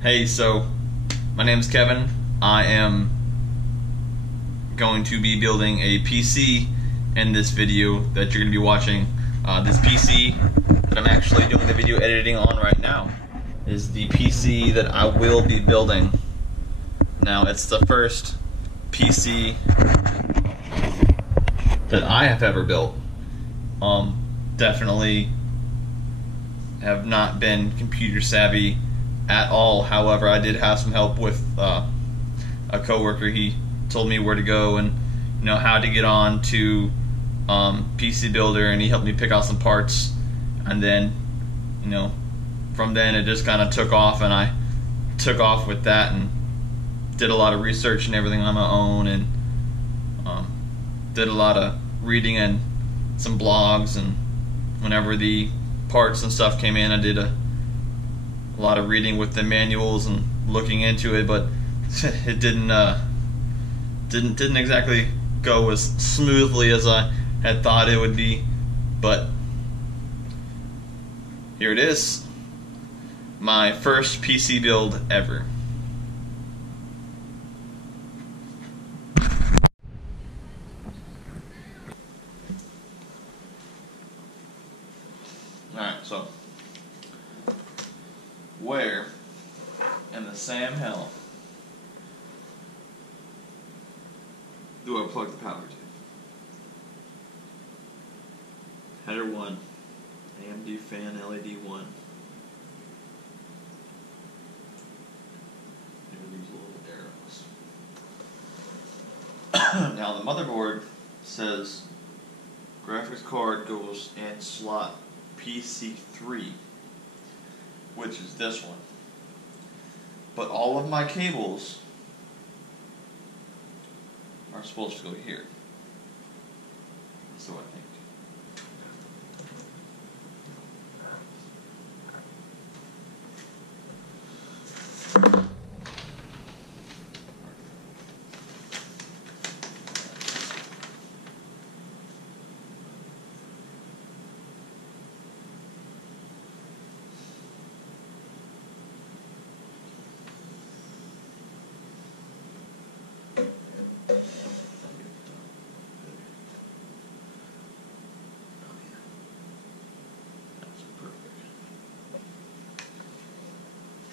Hey, so my name is Kevin. I am going to be building a PC in this video that you're going to be watching. This PC that I'm actually doing the video editing on right now is the PC that I will be building. Now, it's the first PC that I have ever built. Definitely have not been computer savvy at all. However, I did have some help with a coworker. He told me where to go and how to get on to PC Builder, and he helped me pick out some parts. And then from then it just kind of took off, and I took off with that and did a lot of research and everything on my own, and did a lot of reading and some blogs. And whenever the parts and stuff came in, I did a lot of reading with the manuals and looking into it, but it didn't exactly go as smoothly as I had thought it would be. But here it is, my first PC build ever. Alright, so where in the Sam hell do I plug the power to? Header 1, AMD fan LED 1. Here are these little arrows. Now the motherboard says graphics card goes in slot PC3, which is this one. But all of my cables are supposed to go here. So I think.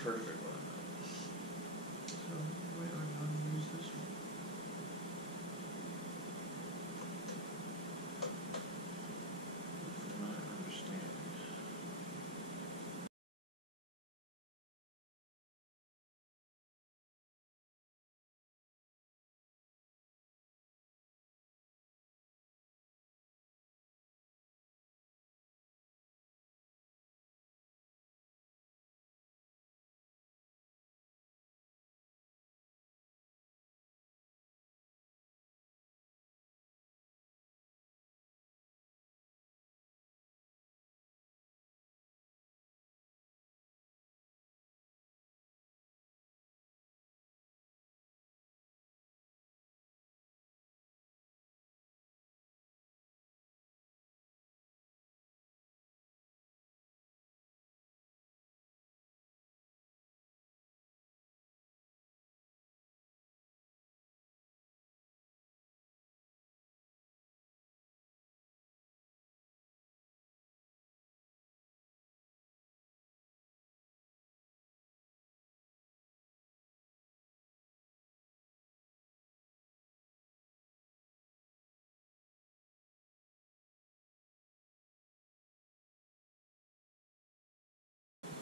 Perfect one. So, wait, I'm going to use this one. My understanding.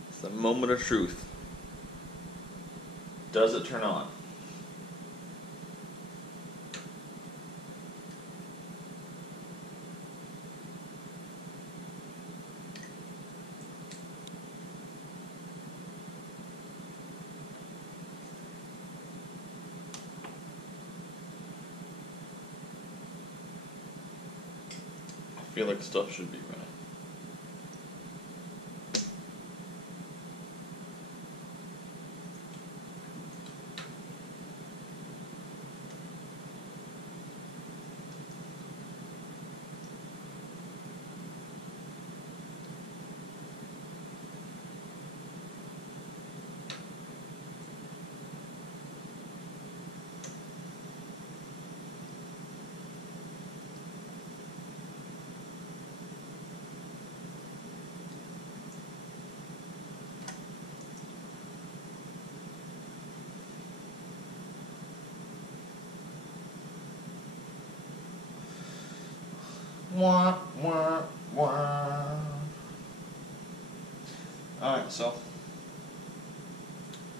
It's the moment of truth. Does it turn on? I feel like stuff should be running. Wah, wah, wah. Alright, so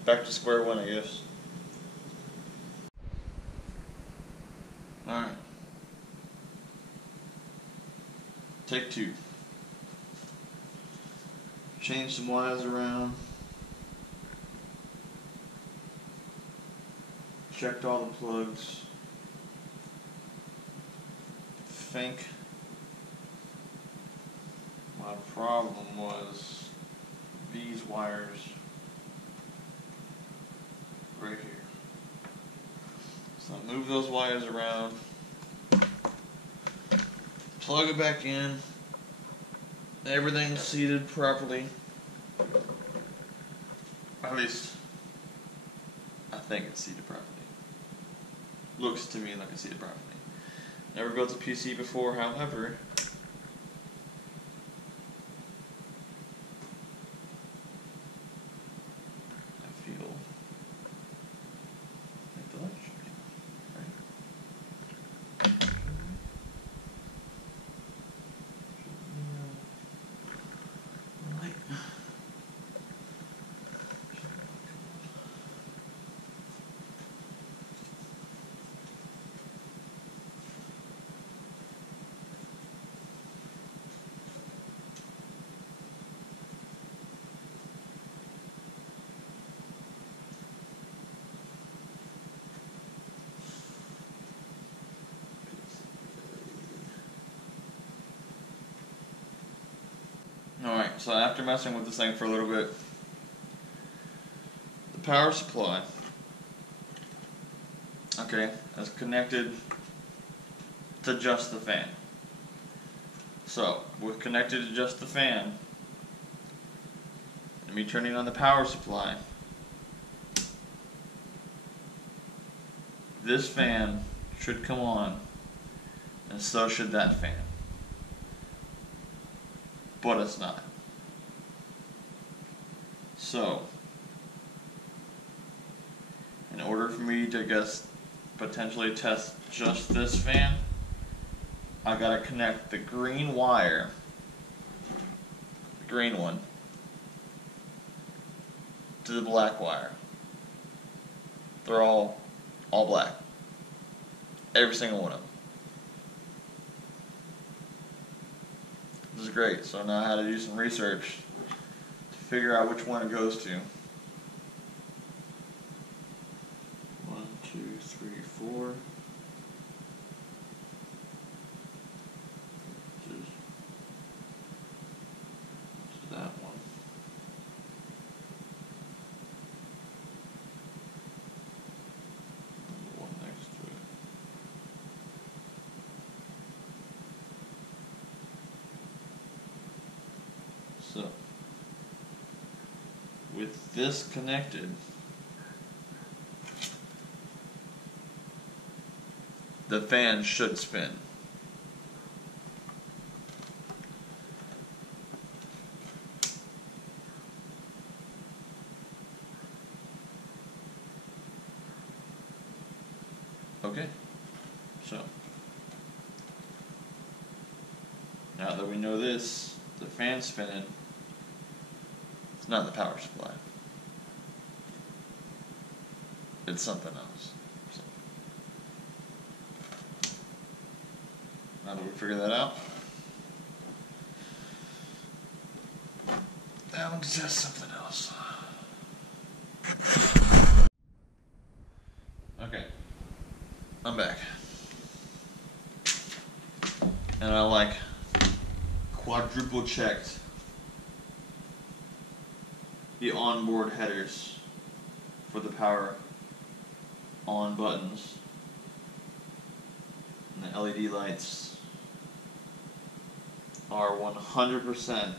back to square one, I guess. Alright. Take two. Change some wires around. Checked all the plugs. Think my problem was these wires right here. So move those wires around, plug it back in, everything's seated properly. At least I think it's seated properly. Looks to me like it's seated properly. Never built a PC before, however, I feel like the light should be on, right? Light. Alright, so after messing with this thing for a little bit, the power supply, okay, is connected to just the fan. So, with connected to just the fan, and me turning on the power supply, this fan should come on, and so should that fan. But it's not. So, in order for me to guess potentially test just this fan, I gotta connect the green wire, the green one, to the black wire. They're all black. Every single one of them. This is great. So now I had to do some research to figure out which one it goes to. 1, 2, 3, 4. This is that one. And the one next to it. So, with this connected, the fan should spin. Okay, so now that we know this, the fan's spinning, it's not the power supply. It's something else. So, now that we figure that out, now we'll test something else. Okay, I'm back. And I like quadruple checked the onboard headers for the power on buttons, and the LED lights are 100%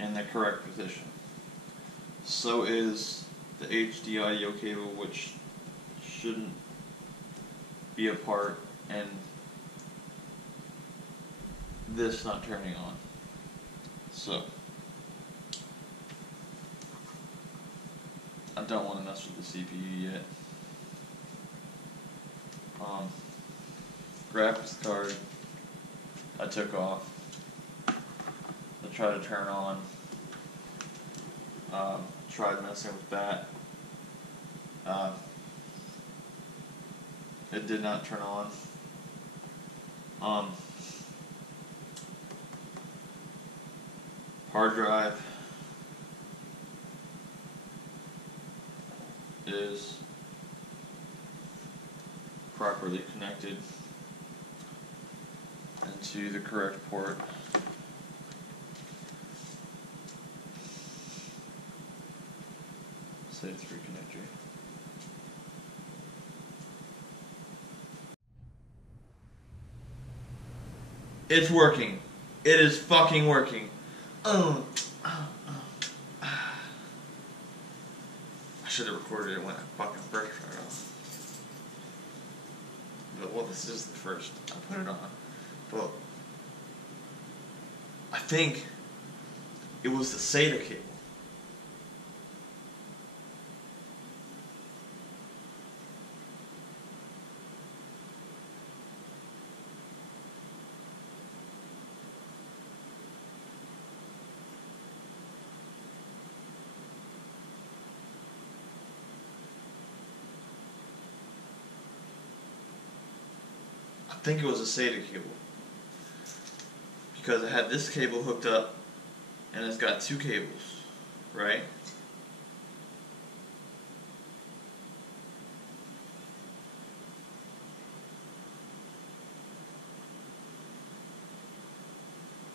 in the correct position. So is the HD audio cable, which shouldn't be apart, and this not turning on. So I don't want to mess with the CPU yet. graphics card I took off to try to turn on. Tried messing with that. It did not turn on. Hard drive is properly connected into the correct port. Say it's reconnector. It's working. It is fucking working. I should have recorded it when I fucking first tried it on. But, well, this is the first I put it on. But I think it was the SATA cable. I think it was a SATA cable, because I had this cable hooked up and it's got two cables, right?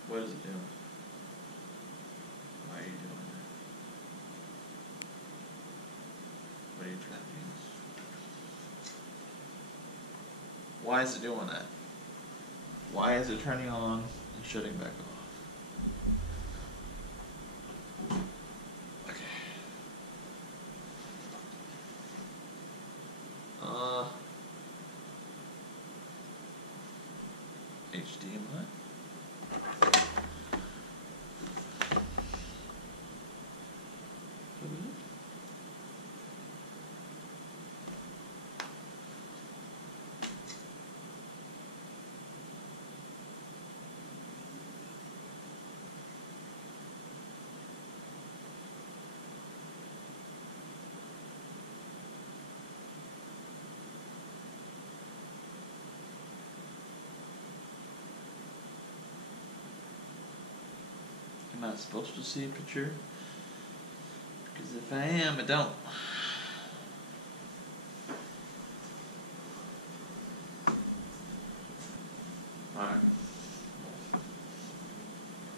What is it doing? Why are you doing that? What are you trying to do? Why is it doing that? Why is it turning on and shutting back off? Okay. HDMI. Am I supposed to see a picture? Because if I am, I don't. Alright.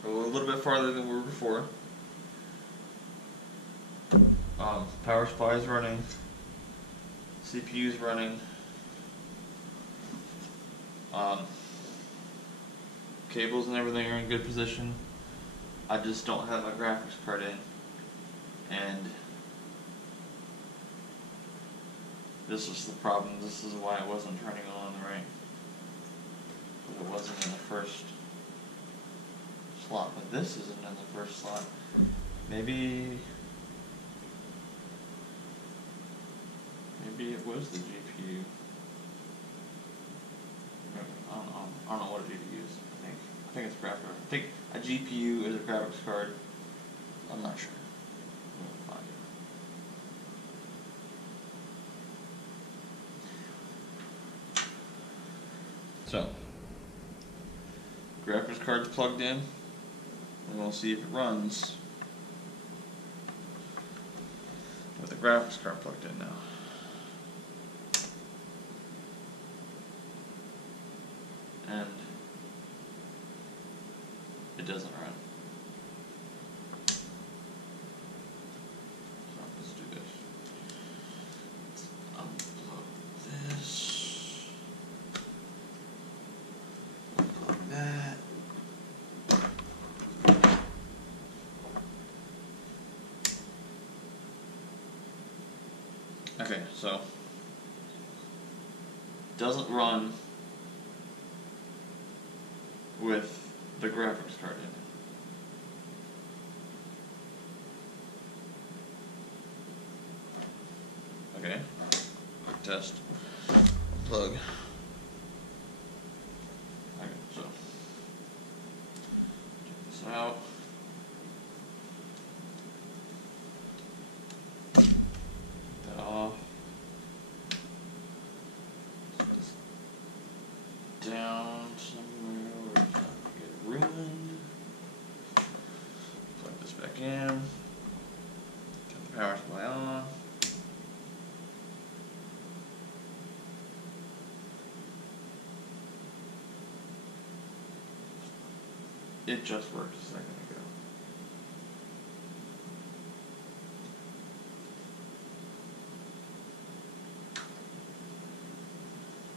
Go a little bit farther than we were before. Power supply is running. CPU is running. Cables and everything are in good position. I just don't have my graphics card in, and this is the problem. This is why it wasn't turning on right. It wasn't in the first slot, but this isn't in the first slot. Maybe it was the GPU. I don't know what a GPU is. I think it's graphics. I think a GPU is a graphics card. I'm not sure. We'll find it. So, graphics card's plugged in, and we'll see if it runs with the graphics card plugged in now. And it doesn't run. So let's do this. Let's unplug this. Unplug that. Okay, so doesn't run with the graphics card in it. Okay, quick test. Plug. in. Turn the power supply on. It just worked a second ago.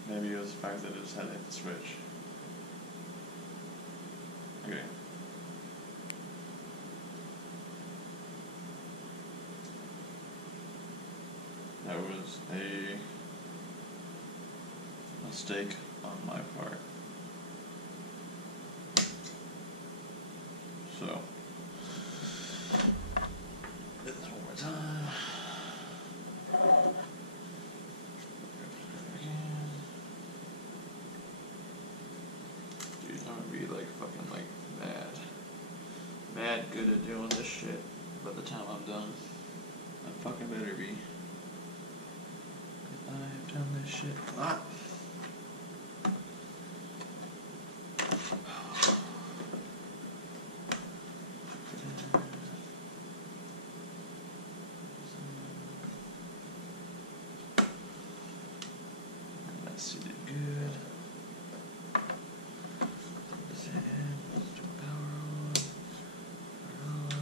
Maybe it was the fact that it just had to hit the switch. Okay. That was a mistake on my part. So, do this one more time. Dude, I'm gonna be like fucking like mad good at doing this shit by the time I'm done. I fucking better be. I have done this shit a lot. That suited good. Put this in. Let's do power on. Power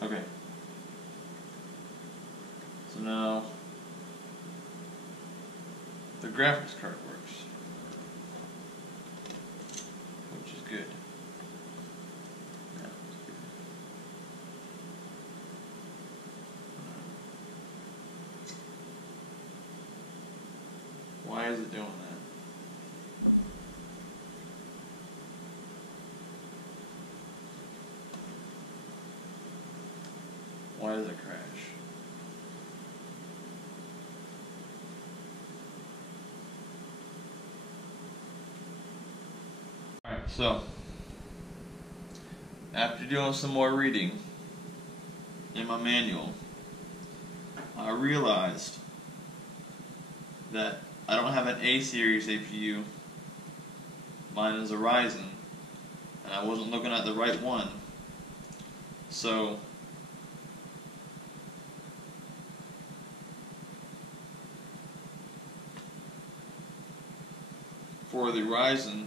on. Okay. So now the graphics card works, which is good. Yeah, it's good. Why is it doing that? Why does it crash? Alright, so after doing some more reading in my manual, I realized that I don't have an A series APU. Mine is a Ryzen, and I wasn't looking at the right one. So for the Ryzen,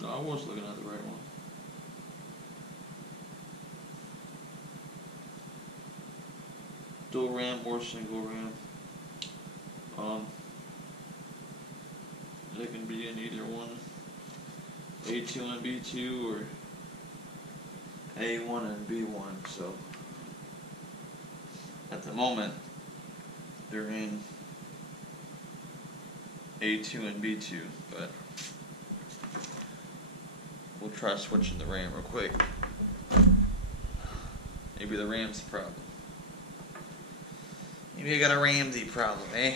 no, I was looking at the right one. Dual RAM or single RAM. It can be in either one, A2 and B2 or A1 and B1. So at the moment, they're in A2 and B2, but we'll try switching the RAM real quick. Maybe the RAM's the problem. Maybe I got a Ramsey problem, eh?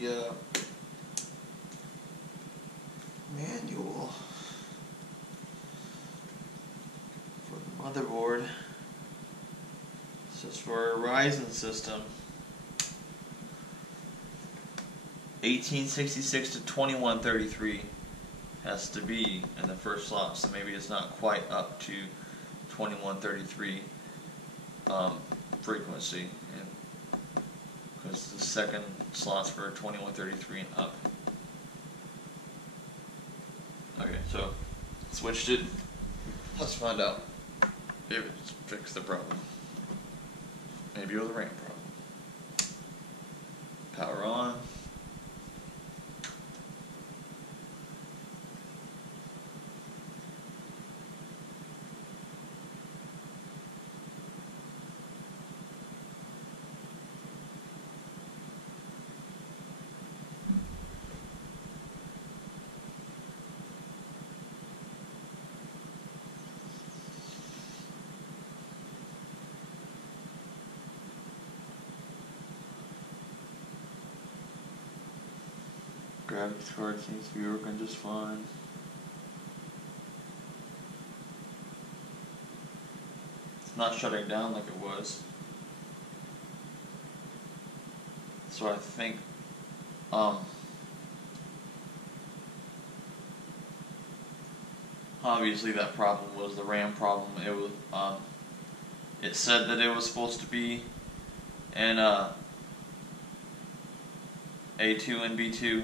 The manual for the motherboard says for a Ryzen system 1866 to 2133 has to be in the first slot, so maybe it's not quite up to 2133 frequency, and because the second slot's for 2133 and up. switched it. Let's find out if it's fixed the problem. Maybe it was a RAM problem. Power on. Graphics card seems to be working just fine. It's not shutting down like it was. So I think obviously that problem was the RAM problem. It was it said that it was supposed to be an A2 and B2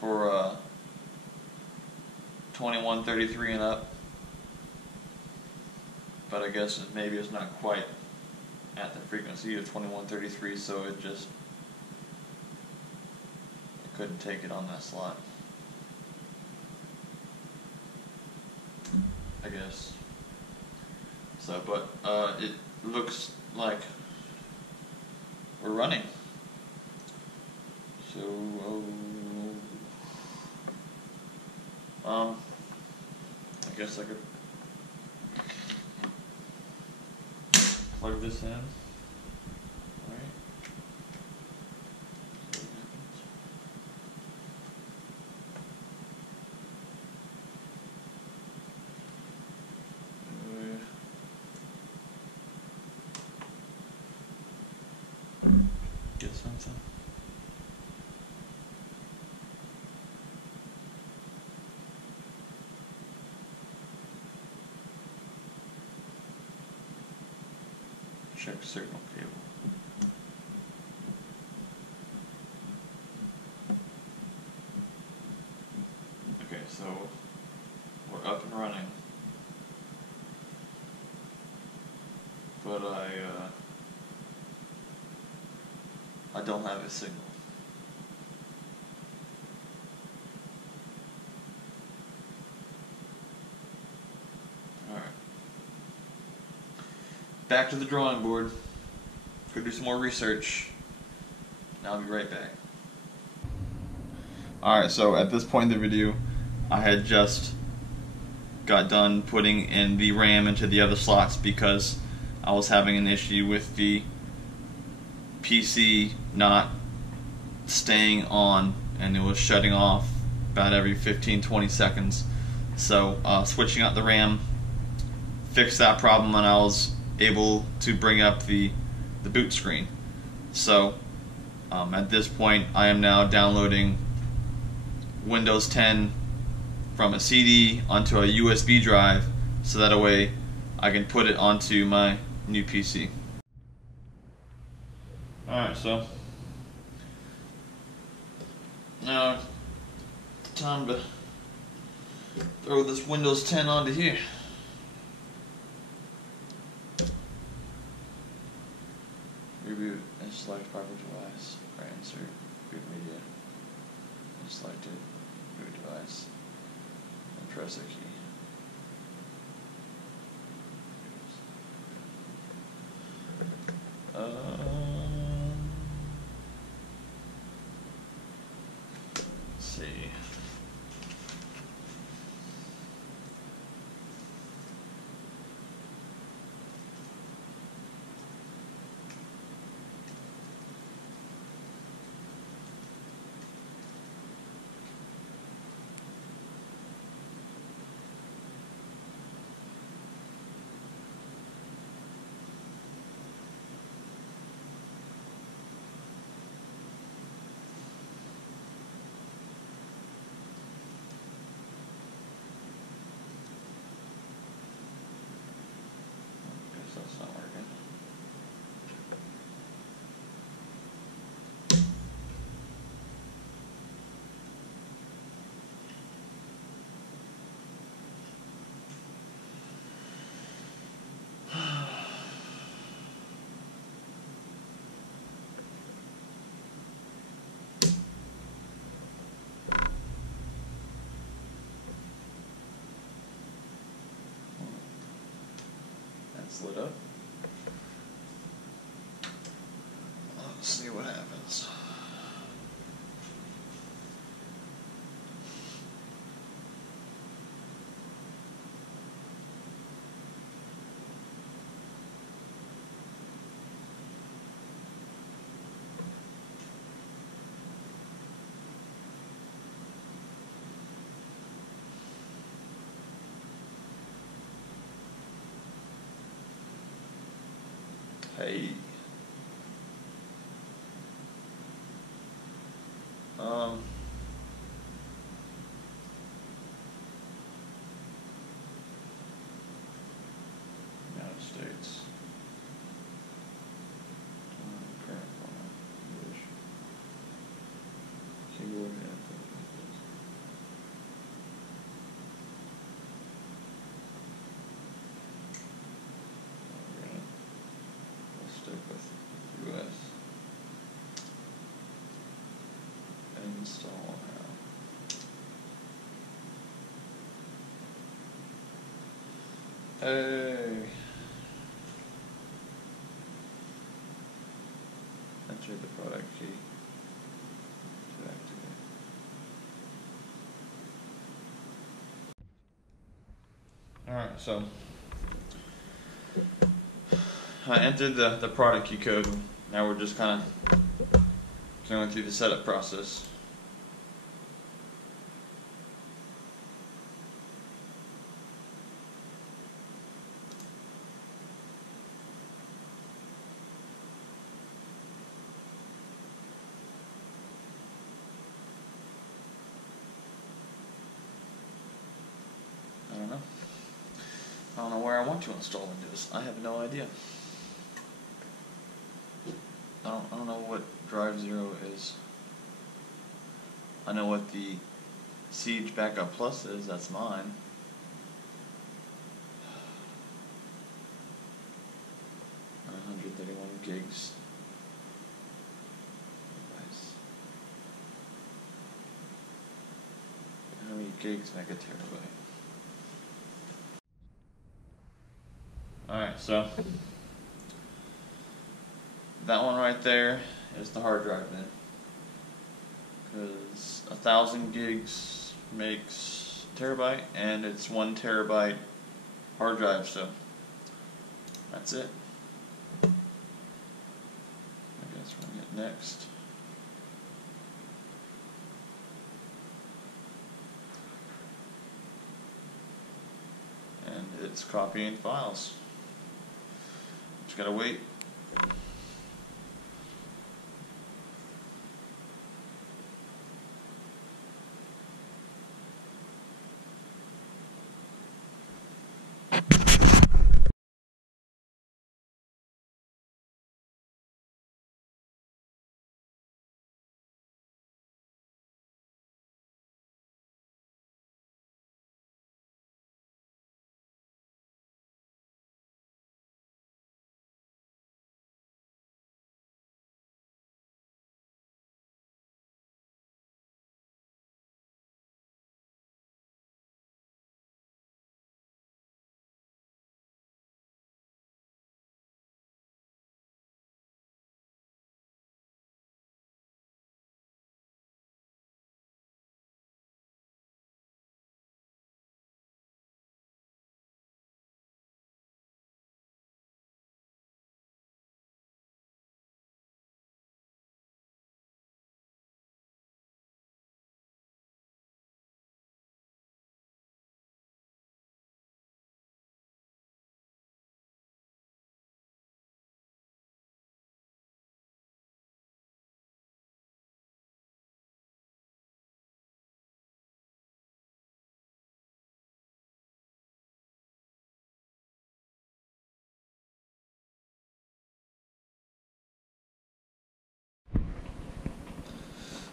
for 2133 and up, but I guess maybe it's not quite at the frequency of 2133, so it couldn't take it on that slot, I guess. So, but it looks like we're running. So I guess I could plug this in. Alright. Get something. Check signal cable. Okay, so we're up and running, but I don't have a signal. Back to the drawing board. Go do some more research. And I'll be right back. Alright, so at this point in the video, I had just got done putting in the RAM into the other slots because I was having an issue with the PC not staying on, and it was shutting off about every 15-20 seconds. So switching out the RAM fixed that problem, and I was able to bring up the boot screen. So at this point I am now downloading Windows 10 from a CD onto a USB drive, so that way I can put it onto my new PC. Alright, so now time to throw this Windows 10 onto here. Reboot and select proper device, or insert boot media and selected boot device and press the key. Let's see. That's lit up. Let's see what happens. Hey. United States. Current format. English. Keyboard input. We'll stick with US. Install now. Hey. Enter the product key to activate. Alright, so I entered the product key code. Now we're just kind of going through the setup process. I don't know where I want to install Windows. I have no idea. I don't know what Drive 0 is. I know what the Siege Backup Plus is. That's mine. $931 gigs. Nice. How many gigs make a terabyte? Alright, so that one right there is the hard drive then, because 1,000 gigs makes a terabyte and it's 1 terabyte hard drive, so that's it. I guess we'll get next. And it's copying files. Just gotta wait.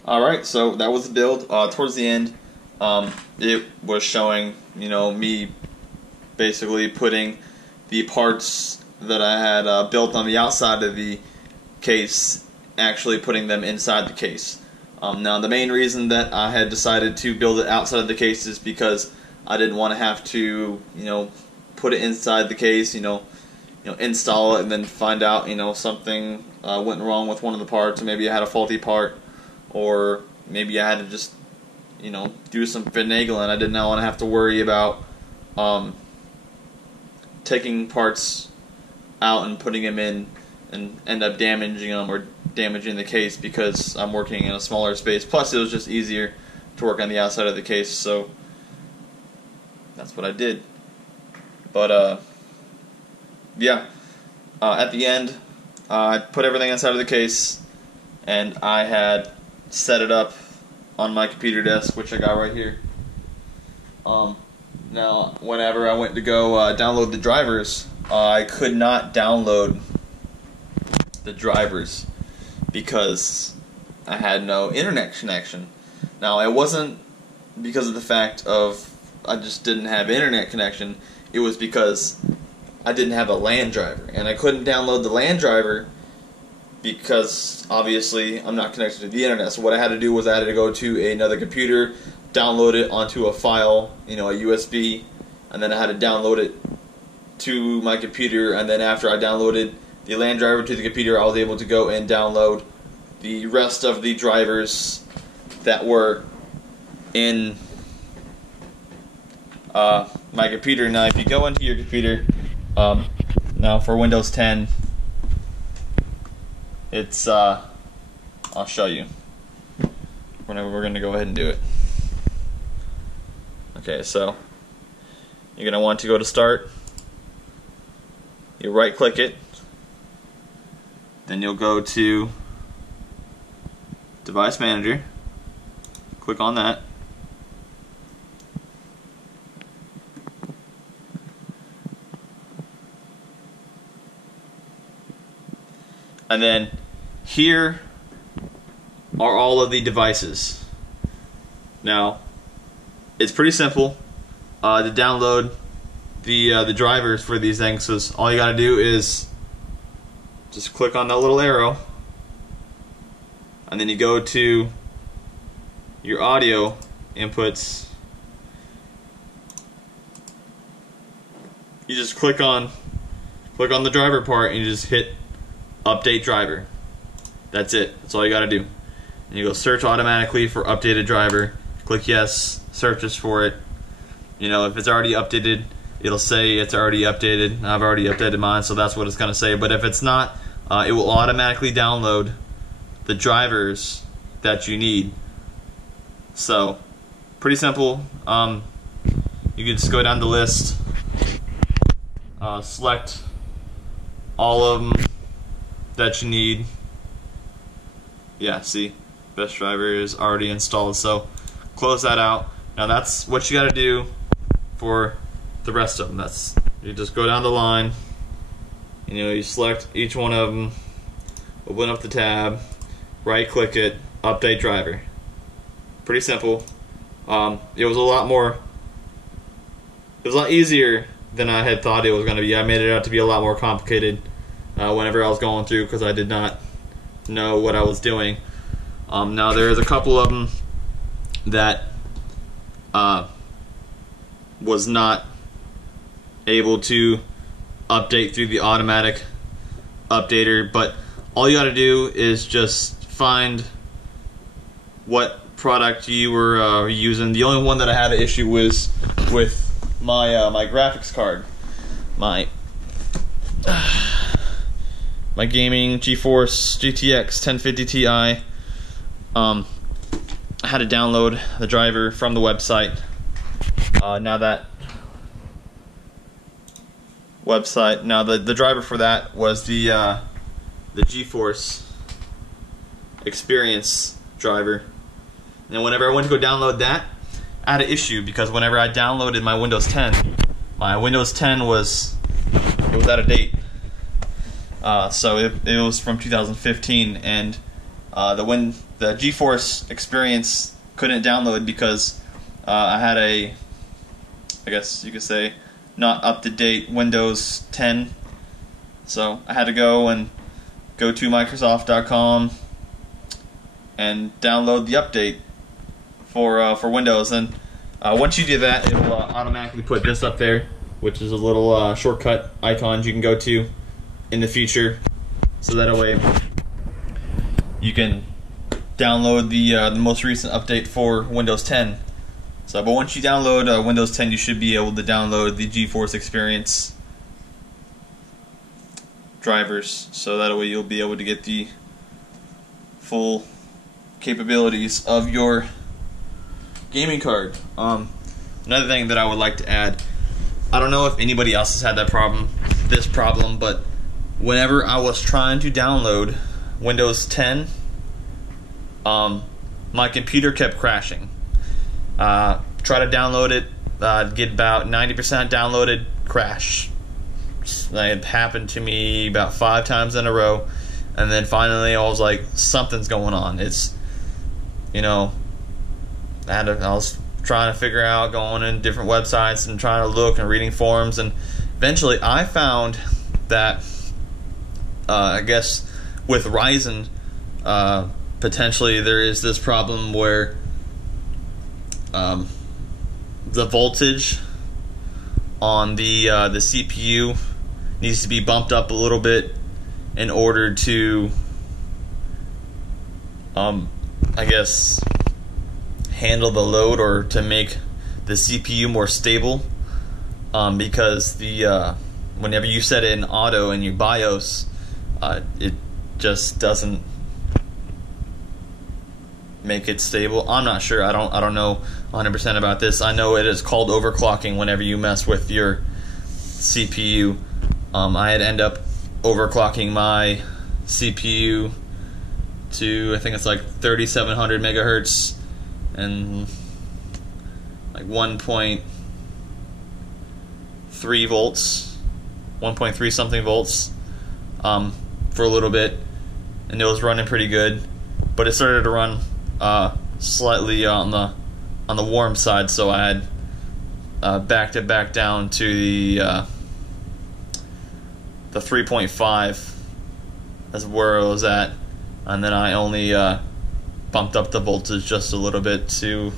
Alright, so that was the build. Towards the end, it was showing, me basically putting the parts that I had built on the outside of the case, actually putting them inside the case. Now, the main reason that I had decided to build it outside of the case is because I didn't want to have to, put it inside the case, install it and then find out something went wrong with one of the parts, or maybe I had a faulty part, or maybe I had to just do some finagling. I did not want to have to worry about taking parts out and putting them in and end up damaging them or damaging the case, because I'm working in a smaller space. Plus it was just easier to work on the outside of the case, so that's what I did. But yeah, at the end I put everything inside of the case, and I had set it up on my computer desk, which I got right here. Now whenever I went to go download the drivers, I could not download the drivers because I had no internet connection. Now it wasn't because of the fact of I just didn't have internet connection. It was because I didn't have a LAN driver, and I couldn't download the LAN driver because obviously I'm not connected to the internet. So what I had to do was I had to go to another computer, download it onto a file, a USB, and then I had to download it to my computer, and then after I downloaded the LAN driver to the computer, I was able to go and download the rest of the drivers that were in my computer. Now if you go into your computer, now for Windows 10, it's I'll show you. We're going to go ahead and do it. Okay, so you're going to want to go to Start. You right click it, then you'll go to Device Manager, click on that, and then here are all of the devices. Now it's pretty simple to download the drivers for these things. So all you gotta do is just click on that little arrow, and then you go to your audio inputs. You just click on the driver part, and you just hit update driver. That's it. That's all you gotta do. And you go search automatically for updated driver. Click yes, searches for it. If it's already updated, it'll say it's already updated. I've already updated mine, so that's what it's going to say. But if it's not, it will automatically download the drivers that you need. So, pretty simple. You can just go down the list, select all of them that you need. Yeah, see, best driver is already installed. So, close that out. Now that's what you got to do for the rest of them. You just go down the line, you select each one of them, open up the tab, right click it, update driver. Pretty simple. It was a lot easier than I had thought it was going to be. I made it out to be a lot more complicated whenever I was going through, because I did not know what I was doing. Now there's a couple of them that was not able to update through the automatic updater, but all you got to do is just find what product you were using. The only one that I had an issue was with my my graphics card, my gaming GeForce GTX 1050 Ti. I had to download the driver from the website. Now that website, now the driver for that was the GeForce Experience driver. And whenever I went to go download that, I had an issue because whenever I downloaded my Windows 10 was out of date. So it was from 2015, and the GeForce Experience couldn't download because I had I guess you could say, not up to date Windows 10. So I had to go to Microsoft.com and download the update for Windows. And once you do that, it will automatically put this up there, which is a little shortcut icon you can go to in the future, so that way you can download the most recent update for Windows 10. So, but once you download Windows 10, you should be able to download the GeForce Experience drivers, so that way you'll be able to get the full capabilities of your gaming card. Another thing that I would like to add, I don't know if anybody else has had this problem, but whenever I was trying to download Windows 10, my computer kept crashing. Try to download it, get about 90% downloaded, crash. It happened to me about 5 times in a row, and then finally I was like, something's going on. It's, you know, I was trying to figure out, going in different websites and trying to look and reading forums, and eventually I found that I guess with Ryzen, potentially there is this problem where the voltage on the CPU needs to be bumped up a little bit in order to I guess handle the load, or to make the CPU more stable, because the whenever you set it in auto in your BIOS, it just doesn't make it stable. I'm not sure. I don't know 100% about this. I know it is called overclocking whenever you mess with your CPU. I had end up overclocking my CPU to, I think it's like 3700 megahertz and like 1.3 volts, 1.3 something volts, for a little bit, and it was running pretty good, but it started to run slightly on the warm side, so I had backed it back down to the 3.5. That's where it was at, and then I only bumped up the voltage just a little bit to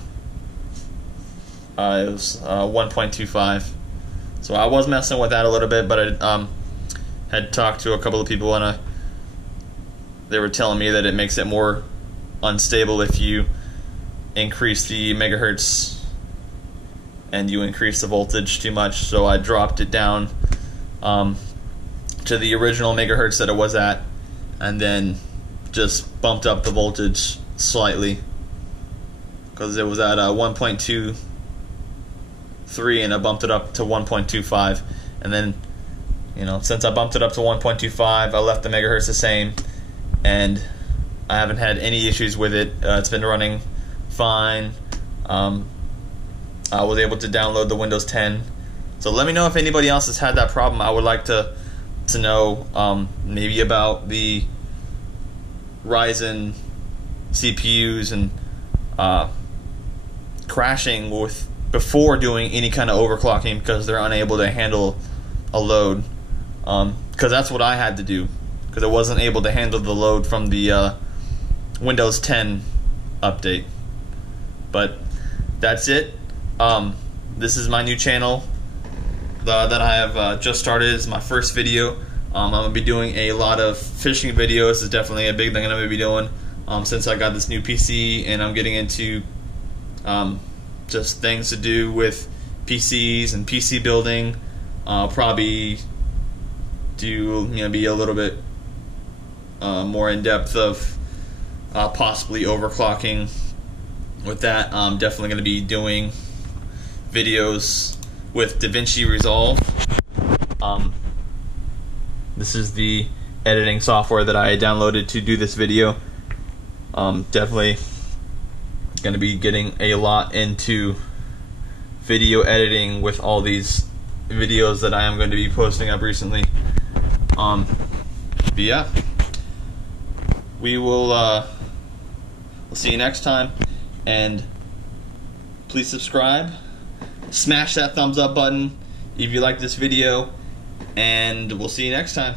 it was 1.25. So I was messing with that a little bit, but I had talked to a couple of people, and they were telling me that it makes it more unstable if you increase the megahertz and you increase the voltage too much. So I dropped it down to the original megahertz that it was at, and then just bumped up the voltage slightly, because it was at 1.23 and I bumped it up to 1.25, and then, you know, since I bumped it up to 1.25, I left the megahertz the same, and I haven't had any issues with it. It's been running fine. I was able to download the Windows 10. So let me know if anybody else has had that problem. I would like to know maybe about the Ryzen CPUs and crashing before doing any kind of overclocking, because they're unable to handle a load. Because that's what I had to do, because I wasn't able to handle the load from the Windows 10 update. But that's it. This is my new channel that I have just started. It's my first video. I'm going to be doing a lot of fishing videos. It's definitely a big thing I'm going to be doing since I got this new PC, and I'm getting into just things to do with PCs and PC building. I'll probably do, be a little bit more in depth of possibly overclocking with that. I'm definitely going to be doing videos with DaVinci Resolve. This is the editing software that I downloaded to do this video. Definitely going to be getting a lot into video editing with all these videos that I am going to be posting up recently. But yeah, we'll see you next time, and please subscribe, smash that thumbs up button if you like this video, and we'll see you next time.